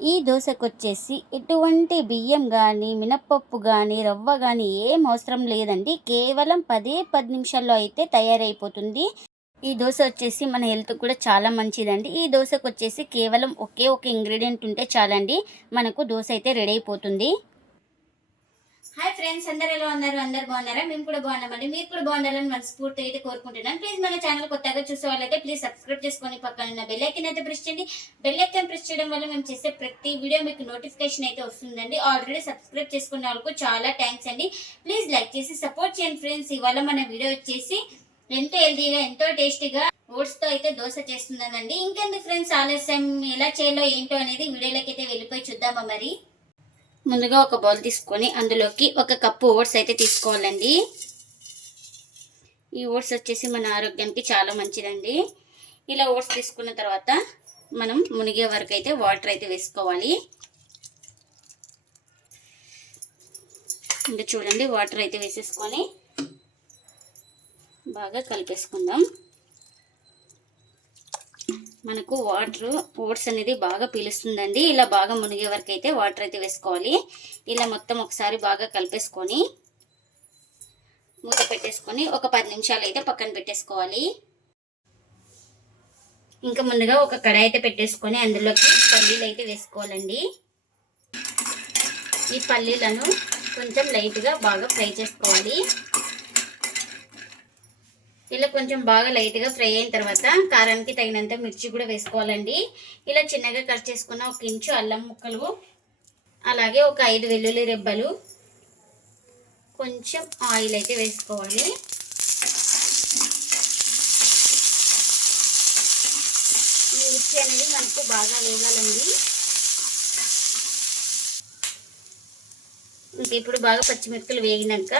ఈ దోశకొచ్చేసి ఎటువంటి బియ్యం కానీ మినప్పప్పు కానీ రవ్వ కానీ ఏం అవసరం లేదండి. కేవలం పదే పది నిమిషాల్లో అయితే తయారైపోతుంది. ఈ దోశ వచ్చేసి మన హెల్త్ కూడా చాలా మంచిదండి. ఈ దోశకు వచ్చేసి కేవలం ఒకే ఒక ఇంగ్రీడియంట్ ఉంటే చాలండి. మనకు దోశ అయితే రెడీ అయిపోతుంది. హాయ్ ఫ్రెండ్స్ అందరు ఎలా ఉన్నారు? అందరు బాగున్నారా? మేము కూడా బాగున్నామండి. మీరు కూడా బాగుండాలని మనస్ఫూర్తి అయితే కోరుకుంటున్నాను. ప్లీజ్ మన ఛానల్ కొత్తగా చూసే వాళ్ళైతే ప్లీజ్ సబ్స్క్రైబ్ చేసుకొని పక్కన ఉన్న బెల్ ఐకన్ అయితే ప్రెస్ చేయండి. బెల్ ఐకన్ ప్రెస్ చేయడం వల్ల మేము చేసే ప్రతి వీడియో మీకు నోటిఫికేషన్ అయితే వస్తుందండి. ఆల్రెడీ సబ్స్క్రైబ్ చేసుకున్న వాళ్ళకు చాలా థ్యాంక్స్ అండి. ప్లీజ్ లైక్ చేసి సపోర్ట్ చేయండి ఫ్రెండ్స్. ఇవాళ మన వీడియో వచ్చేసి ఎంతో హెల్తీగా ఎంతో టేస్టీగా ఓట్స్తో అయితే దోశ చేస్తున్నానండి ఇంకెందుకు ఫ్రెండ్స్ ఆలస్యం? ఎలా చేయాలో ఏంటో అనేది వీడియోలోకి అయితే వెళ్ళిపోయి చూద్దామా మరి? ముందుగా ఒక బౌల్ తీసుకొని అందులోకి ఒక కప్పు ఓట్స్ అయితే తీసుకోవాలండి. ఈ ఓట్స్ వచ్చేసి మన ఆరోగ్యానికి చాలా మంచిదండి. ఇలా ఓట్స్ తీసుకున్న తర్వాత మనం మునిగే వరకు అయితే వాటర్ అయితే వేసుకోవాలి. ఇంకా చూడండి వాటర్ అయితే వేసేసుకొని బాగా కలిపేసుకుందాం. మనకు వాటర్ ఓట్స్ అనేది బాగా పీలుస్తుందండి. ఇలా బాగా మునిగే వరకు అయితే వాటర్ అయితే వేసుకోవాలి. ఇలా మొత్తం ఒకసారి బాగా కలిపేసుకొని మూత పెట్టేసుకొని ఒక పది నిమిషాలు అయితే పక్కన పెట్టేసుకోవాలి. ఇంకా ముందుగా ఒక కడాయి అయితే పెట్టేసుకొని అందులోకి పల్లీలు అయితే వేసుకోవాలండి. ఈ పల్లీలను కొంచెం లైట్గా బాగా ఫ్రై చేసుకోవాలి. ఇలా కొంచెం బాగా లైట్గా ఫ్రై అయిన తర్వాత కారానికి తగినంత మిర్చి కూడా వేసుకోవాలండి. ఇలా చిన్నగా కట్ చేసుకున్న ఒక ఇంచు అల్లం ముక్కలు అలాగే ఒక ఐదు వెల్లుల్లి రెబ్బలు కొంచెం ఆయిల్ అయితే వేసుకోవాలి. ఈ మిర్చి అనేది మనకు బాగా వేగాలండి. ఇప్పుడు బాగా పచ్చిమిరపకాయలు వేగినాక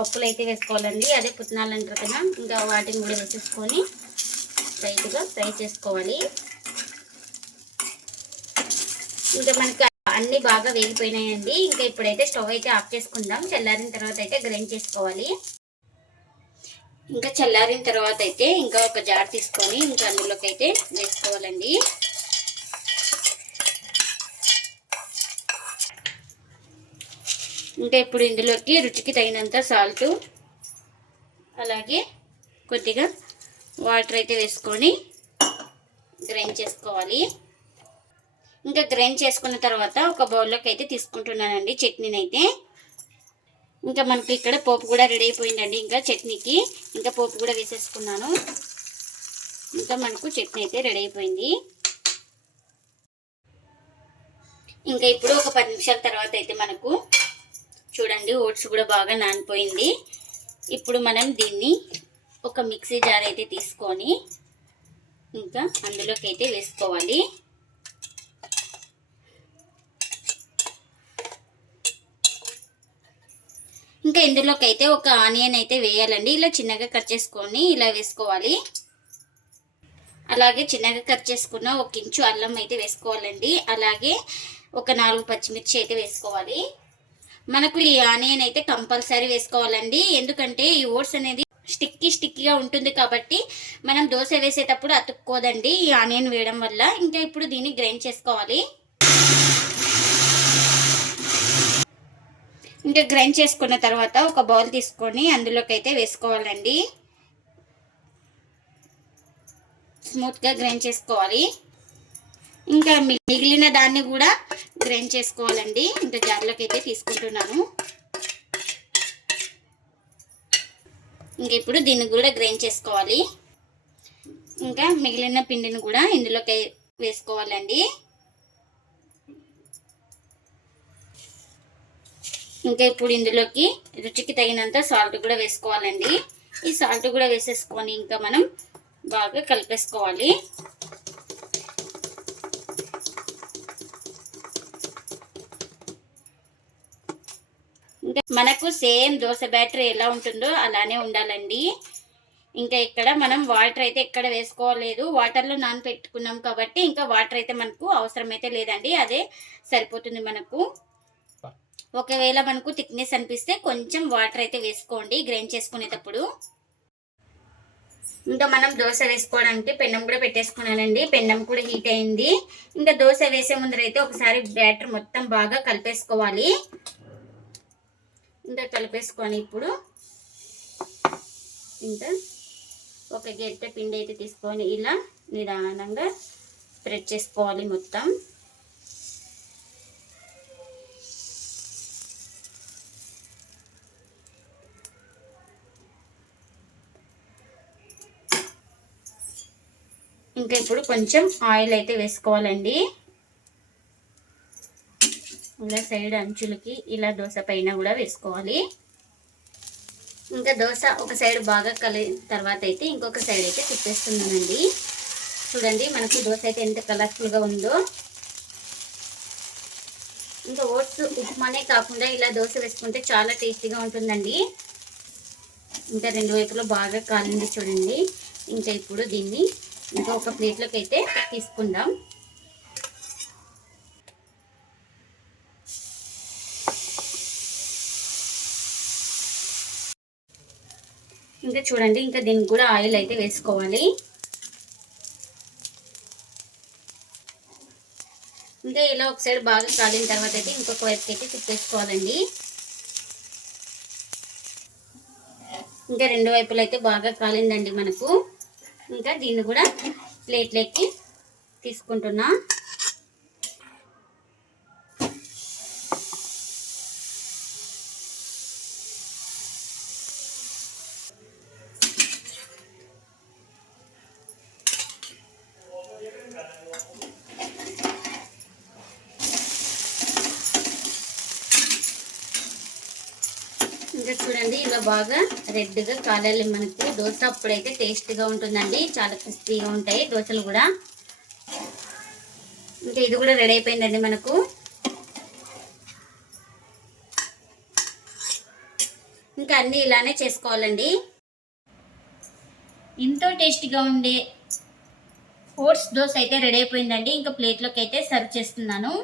పప్పులు అయితే వేసుకోవాలండి. అదే పుట్నాలు అంటారు కదా ఇంకా వాటిని కూడా వేసేసుకొని లైట్గా ఫ్రై చేసుకోవాలి. ఇంకా మనకి అన్నీ బాగా వేగిపోయినాయండి. ఇంకా ఇప్పుడైతే స్టవ్ అయితే ఆఫ్ చేసుకుందాం. చల్లారిన తర్వాత అయితే గ్రైండ్ చేసుకోవాలి. ఇంకా చల్లారిన తర్వాత అయితే ఇంకా ఒక జార్ తీసుకొని ఇంకా అందులోకి అయితే వేసుకోవాలండి. ఇంకా ఇప్పుడు ఇందులోకి రుచికి తగినంత సాల్ట్ అలాగే కొద్దిగా వాటర్ అయితే వేసుకొని గ్రైండ్ చేసుకోవాలి. ఇంకా గ్రైండ్ చేసుకున్న తర్వాత ఒక బౌల్లోకి అయితే తీసుకుంటున్నానండి చట్నీని అయితే ఇంకా మనకి ఇక్కడ పోపు కూడా రెడీ అయిపోయిందండి ఇంకా చట్నీకి. ఇంకా పోపు కూడా వేసేసుకున్నాను. ఇంకా మనకు చట్నీ అయితే రెడీ అయిపోయింది. ఇంకా ఇప్పుడు ఒక పది నిమిషాల తర్వాత అయితే మనకు చూడండి ఓట్స్ కూడా బాగా నానిపోయింది. ఇప్పుడు మనం దీన్ని ఒక మిక్సీ జార్ అయితే తీసుకొని ఇంకా అందులోకి అయితే వేసుకోవాలి. ఇంకా ఇందులోకి అయితే ఒక ఆనియన్ అయితే వేయాలండి. ఇలా చిన్నగా కట్ చేసుకొని ఇలా వేసుకోవాలి. అలాగే చిన్నగా కట్ చేసుకున్న ఒక ఇంచు అల్లం అయితే వేసుకోవాలండి. అలాగే ఒక నాలుగు పచ్చిమిర్చి అయితే వేసుకోవాలి. మనకు ఈ ఆనియన్ అయితే కంపల్సరీ వేసుకోవాలండి. ఎందుకంటే ఈ ఓట్స్ అనేది స్టిక్కీ స్టిక్కీగా ఉంటుంది కాబట్టి మనం దోశ వేసేటప్పుడు అతుక్కోదండి ఈ ఆనియన్ వేయడం వల్ల. ఇంకా ఇప్పుడు దీన్ని గ్రైండ్ చేసుకోవాలి. ఇంకా గ్రైండ్ చేసుకున్న తర్వాత ఒక బౌల్ తీసుకొని అందులోకి అయితే వేసుకోవాలండి. స్మూత్గా గ్రైండ్ చేసుకోవాలి. ఇంకా మిగిలిన దాన్ని కూడా గ్రైండ్ చేసుకోవాలండి. ఇంకా జార్లోకి అయితే తీసుకుంటున్నాను. ఇంకా ఇప్పుడు దీన్ని కూడా గ్రైండ్ చేసుకోవాలి. ఇంకా మిగిలిన పిండిని కూడా ఇందులోకి వేసుకోవాలండి. ఇంకా ఇప్పుడు ఇందులోకి రుచికి తగినంత సాల్ట్ కూడా వేసుకోవాలండి. ఈ సాల్ట్ కూడా వేసేసుకొని ఇంకా మనం బాగా కలిపేసుకోవాలి. ఇంకా మనకు సేమ్ దోశ బ్యాటరీ ఎలా ఉంటుందో అలానే ఉండాలండి. ఇంకా ఇక్కడ మనం వాటర్ అయితే ఎక్కడ వేసుకోలేదు. వాటర్లో నానపెట్టుకున్నాం కాబట్టి ఇంకా వాటర్ అయితే మనకు అవసరం అయితే లేదండి. అదే సరిపోతుంది మనకు. ఒకవేళ మనకు థిక్నెస్ అనిపిస్తే కొంచెం వాటర్ అయితే వేసుకోండి. గ్రైండ్ చేసుకునేటప్పుడు. ఇంకా మనం దోశ వేసుకోవడానికి పెన్నం కూడా పెట్టేసుకున్నానండి. పెన్నం కూడా హీట్ అయింది. ఇంకా దోశ వేసే ముందర అయితే ఒకసారి బ్యాటర్ మొత్తం బాగా కలిపేసుకోవాలి. ఇంకా కలిపేసుకొని ఇప్పుడు ఇంకా ఒక గెట్ట పిండి అయితే తీసుకొని ఇలా నిదానంగా స్ప్రెడ్ చేసుకోవాలి మొత్తం. ఇంకా ఇప్పుడు కొంచెం ఆయిల్ అయితే వేసుకోవాలండి. ఇలా సైడ్ అంచులకి ఇలా దోశ పైన కూడా వేసుకోవాలి. ఇంకా దోశ ఒక సైడ్ బాగా కలి తర్వాత అయితే ఇంకొక సైడ్ అయితే తిప్పేస్తున్నానండి. చూడండి మనకి దోశ అయితే ఎంత కలర్ఫుల్గా ఉందో. ఇంకా ఓట్స్ ఉప్మానే కాకుండా ఇలా దోశ వేసుకుంటే చాలా టేస్టీగా ఉంటుందండి. ఇంకా రెండు వైపులో బాగా కాలింది చూడండి. ఇంకా ఇప్పుడు దీన్ని ఇంకా ఒక ప్లేట్లోకి అయితే తీసుకుందాం. ఇంకా చూడండి ఇంకా దీనికి కూడా ఆయిల్ అయితే వేసుకోవాలి. ఇంకా ఇలా ఒకసారి బాగా కాలిన తర్వాత అయితే ఇంకొక వైపు అయితే తిప్పేసుకోవాలండి. ఇంకా రెండు వైపులు అయితే బాగా కాలిందండి మనకు. ఇంకా దీన్ని కూడా ప్లేట్లోకి తీసుకుంటున్నా. అయితే చూడండి ఇలా బాగా రెడ్గా కాలాలి మనకి. దోశ అప్పుడైతే టేస్ట్గా ఉంటుందండి చాలా క్రిస్పీగా ఉంటాయి దోశలు కూడా. ఇంకా ఇది కూడా రెడీ అయిపోయిందండి మనకు. ఇంకా అన్నీ ఇలానే చేసుకోవాలండి. ఎంతో టేస్టీగా ఉండే ఓట్స్ దోశ అయితే రెడీ అయిపోయిందండి. ఇంకా ప్లేట్లోకి అయితే సర్వ్ చేస్తున్నాను.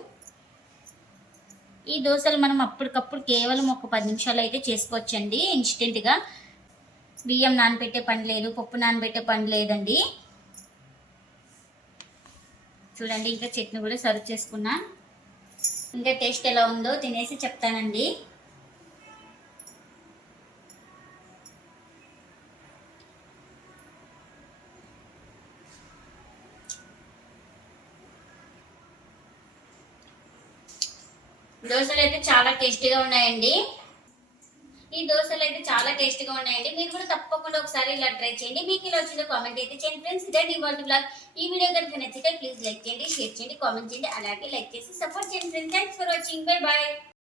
ఈ దోశలు మనం అప్పటికప్పుడు కేవలం ఒక పది నిమిషాలు అయితే చేసుకోవచ్చండి ఇన్స్టెంట్గా బియ్యం నానబెట్టే పని లేదు పప్పు నానబెట్టే పని లేదండి. చూడండి ఇంకా చట్నీ కూడా సర్వ్ చేసుకున్నా. ఇంకా టేస్ట్ ఎలా ఉందో తినేసి చెప్తానండి. దోశలు అయితే చాలా టేస్టీగా ఉన్నాయండి. ఈ దోశలు అయితే చాలా టేస్టీగా ఉన్నాయండి. మీరు కూడా తప్పకుండా ఒకసారి ఇలా ట్రై చేయండి. మీకు ఇలా వచ్చిన కామెంట్ అయితే చేయండి ఫ్రెండ్స్. ఇదే ఇవాళ బ్లాగ్. ఈ వీడియో కనుక నచ్చితే ప్లీజ్ లైక్ చేయండి షేర్ చేయండి కామెంట్ చేయండి అలాగే లైక్ చేసి సపోర్ట్ చేయండి friends. Thanks for watching bye bye